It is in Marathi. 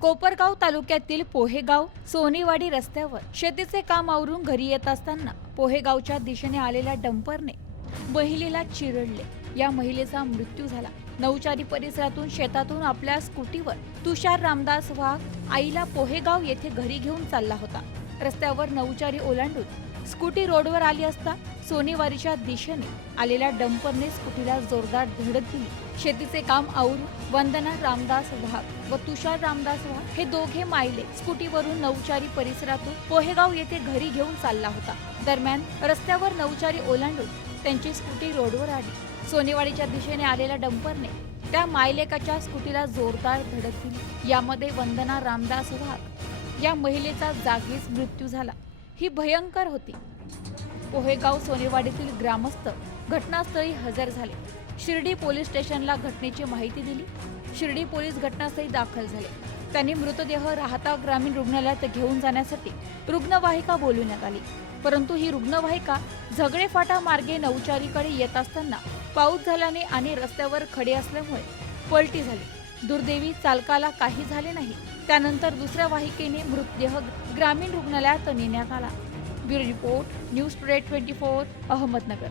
कोपरगाव तालुक्यातील पोहेगाव सोनेवाडी रस्त्यावर शेतीचे काम आवरून घरी येत असताना पोहेगावच्या दिशेने आलेल्या डंपरने महिलेला चिरडले. या महिलेचा मृत्यू झाला. नौचारी परिसरातून शेतातून आपल्या स्कूटीवर तुषार रामदास वाघ आईला पोहेगाव येथे घरी घेऊन चालला होता. रस्त्यावर नौचारी ओलांडून स्कूटी रोडवर आली असता सोनेवारीच्या दिशेने आलेल्या डंपरने स्कूटीला जोरदार धडक दिली. शेतीचे काम आवरून वंदना रामदास वाघ व तुषार रामदास वाघ हे दोघे मायले स्कूटीवरून नौचारी परिसरातून पोहेगाव येथे घरी घेऊन चालला होता. दरम्यान रस्त्यावर नवचारी ओलांडून त्यांची स्कूटी रोडवर आली. सोनेवाडीच्या दिशेने आलेल्या डंपरने त्या मायलेकाच्या स्कूटीला जोरदार धडक दिली. यामध्ये वंदना रामदास वाघ या महिलेचा जागीच मृत्यू झाला. ही भयंकर होती. पोहेगाव सोनेवाडीतील ग्रामस्थ घटनास्थळी हजर झाले. शिर्डी पोलीस स्टेशनला घटनेची माहिती दिली. शिर्डी पोलीस घटनास्थळी दाखल झाले. त्यांनी मृतदेह राहता ग्रामीण रुग्णालयात घेऊन जाण्यासाठी रुग्णवाहिका बोलवण्यात आली. परंतु ही रुग्णवाहिका झगडे फाटा मार्गे नवचारीकडे येत असताना पाऊस झाल्याने आणि रस्त्यावर खडे असल्यामुळे पलटी झाली. दुर्दैवी चालकाला काही झाले नाही. त्यानंतर दुसऱ्या वाहिकेने मृतदेह ग्रामीण रुग्णालयात नेण्यात आला. Bureau report news today twenty four Ahmednagar.